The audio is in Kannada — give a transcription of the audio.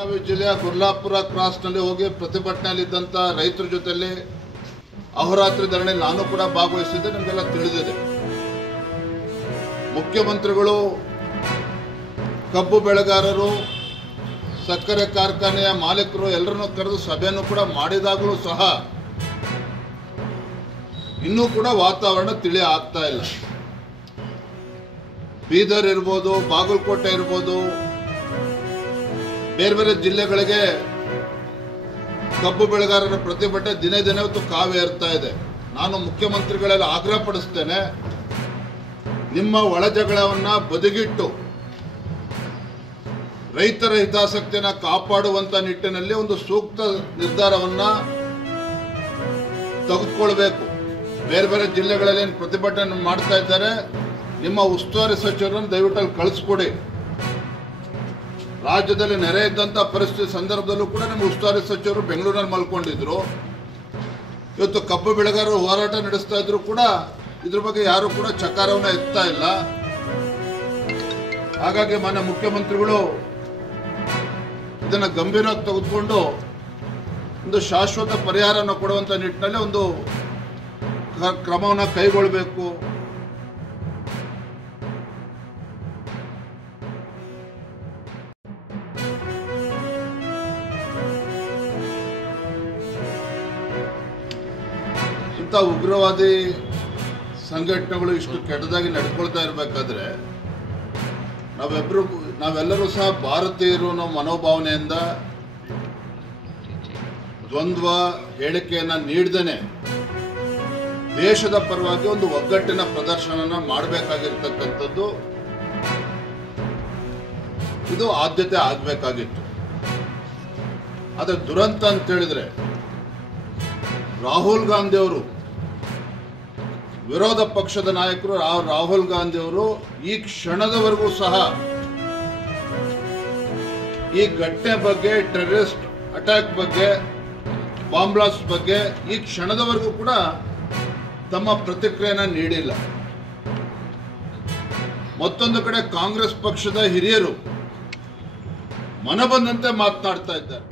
ಬೆಳಗಾವಿ ಜಿಲ್ಲೆಯ ಗುರ್ಲಾಪುರ ಕ್ರಾಸ್ನಲ್ಲಿ ಹೋಗಿ ಪ್ರತಿಭಟನೆಯಲ್ಲಿದ್ದಂಥ ರೈತರ ಜೊತೆಯಲ್ಲಿ ಅಹೋರಾತ್ರಿ ಧರಣಿಯಲ್ಲಿ ನಾನು ಕೂಡ ಭಾಗವಹಿಸಿದ್ದೆ. ನಿಮಗೆಲ್ಲ ತಿಳಿದಿದೆ. ಮುಖ್ಯಮಂತ್ರಿಗಳು ಕಬ್ಬು ಬೆಳೆಗಾರರು, ಸಕ್ಕರೆ ಕಾರ್ಖಾನೆಯ ಮಾಲೀಕರು ಎಲ್ಲರನ್ನೂ ಕರೆದು ಸಭೆಯನ್ನು ಕೂಡ ಮಾಡಿದಾಗಲೂ ಸಹ ಇನ್ನೂ ಕೂಡ ವಾತಾವರಣ ತಿಳಿ ಆಗ್ತಾ ಇಲ್ಲ. ಬೀದರ್ ಇರ್ಬೋದು, ಬಾಗಲಕೋಟೆ ಇರ್ಬೋದು, ಬೇರೆ ಬೇರೆ ಜಿಲ್ಲೆಗಳಿಗೆ ಕಬ್ಬು ಬೆಳೆಗಾರರ ಪ್ರತಿಭಟನೆ ದಿನೇ ದಿನೇ ಹೊತ್ತು ಕಾವೇರ್ತಾ ಇದೆ. ನಾನು ಮುಖ್ಯಮಂತ್ರಿಗಳೆಲ್ಲ ಆಗ್ರಹ ಪಡಿಸ್ತೇನೆ, ನಿಮ್ಮ ಒಳ ಜಗಳವನ್ನು ಬದಿಗಿಟ್ಟು ರೈತರ ಹಿತಾಸಕ್ತಿಯನ್ನು ಕಾಪಾಡುವಂತ ನಿಟ್ಟಿನಲ್ಲಿ ಒಂದು ಸೂಕ್ತ ನಿರ್ಧಾರವನ್ನು ತೆಗೆದುಕೊಳ್ಬೇಕು. ಬೇರೆ ಬೇರೆ ಜಿಲ್ಲೆಗಳಲ್ಲಿ ಏನು ಪ್ರತಿಭಟನೆ ಮಾಡ್ತಾ ಇದ್ದಾರೆ, ನಿಮ್ಮ ಉಸ್ತುವಾರಿ ಸಚಿವರನ್ನು ದಯವಿಟ್ಟು ಅಲ್ಲಿ ಕಳಿಸ್ಕೊಡಿ. ರಾಜ್ಯದಲ್ಲಿ ನೆರೆ ಇದ್ದಂಥ ಪರಿಸ್ಥಿತಿ ಸಂದರ್ಭದಲ್ಲೂ ಕೂಡ ನಿಮ್ಮ ಉಸ್ತುವಾರಿ ಸಚಿವರು ಬೆಂಗಳೂರಿನಲ್ಲಿ ಮಲ್ಕೊಂಡಿದ್ರು. ಇವತ್ತು ಕಬ್ಬು ಬೆಳೆಗಾರರು ಹೋರಾಟ ನಡೆಸ್ತಾ ಇದ್ರು ಕೂಡ ಇದ್ರ ಬಗ್ಗೆ ಯಾರು ಕೂಡ ಚಕಾರವನ್ನು ಎತ್ತಾ ಇಲ್ಲ. ಹಾಗಾಗಿ ಮಾನ್ಯ ಮುಖ್ಯಮಂತ್ರಿಗಳು ಇದನ್ನು ಗಂಭೀರವಾಗಿ ತೆಗೆದುಕೊಂಡು ಒಂದು ಶಾಶ್ವತ ಪರಿಹಾರವನ್ನು ಕೊಡುವಂಥ ನಿಟ್ಟಿನಲ್ಲಿ ಒಂದು ಕ್ರಮವನ್ನು ಕೈಗೊಳ್ಳಬೇಕು. ಇಂಥ ಉಗ್ರವಾದಿ ಸಂಘಟನೆಗಳು ಇಷ್ಟು ಕೆಟ್ಟದಾಗಿ ನಡ್ಕೊಳ್ತಾ ಇರಬೇಕಾದ್ರೆ ನಾವೆಲ್ಲರೂ ಸಹ ಭಾರತೀಯರು ಅನ್ನೋ ಮನೋಭಾವನೆಯಿಂದ ದ್ವಂದ್ವ ಹೇಳಿಕೆಯನ್ನು ನೀಡದೇನೆ ದೇಶದ ಪರವಾಗಿ ಒಂದು ಒಗ್ಗಟ್ಟಿನ ಪ್ರದರ್ಶನ ಮಾಡಬೇಕಾಗಿರ್ತಕ್ಕಂಥದ್ದು ಇದು ಆದ್ಯತೆ ಆಗಬೇಕಾಗಿತ್ತು. ಆದರೆ ದುರಂತ ಅಂತ ಹೇಳಿದ್ರೆ ರಾಹುಲ್ ಗಾಂಧಿ ಅವರು, ವಿರೋಧ ಪಕ್ಷದ ನಾಯಕರು ರಾಹುಲ್ ಗಾಂಧಿ ಅವರು ಈ ಕ್ಷಣದವರೆಗೂ ಸಹ ಈ ಘಟನೆ ಬಗ್ಗೆ, ಟೆರರಿಸ್ಟ್ ಅಟ್ಯಾಕ್ ಬಗ್ಗೆ, ಬಾಂಬ್ ಬ್ಲಾಸ್ಟ್ ಬಗ್ಗೆ ಈ ಕ್ಷಣದವರೆಗೂ ಕೂಡ ತಮ್ಮ ಪ್ರತಿಕ್ರಿಯೆಯನ್ನು ನೀಡಿಲ್ಲ. ಮತ್ತೊಂದು ಕಡೆ ಕಾಂಗ್ರೆಸ್ ಪಕ್ಷದ ಹಿರಿಯರು ಮನಬಂದಂತೆ ಮಾತನಾಡ್ತಾ ಇದ್ದಾರೆ.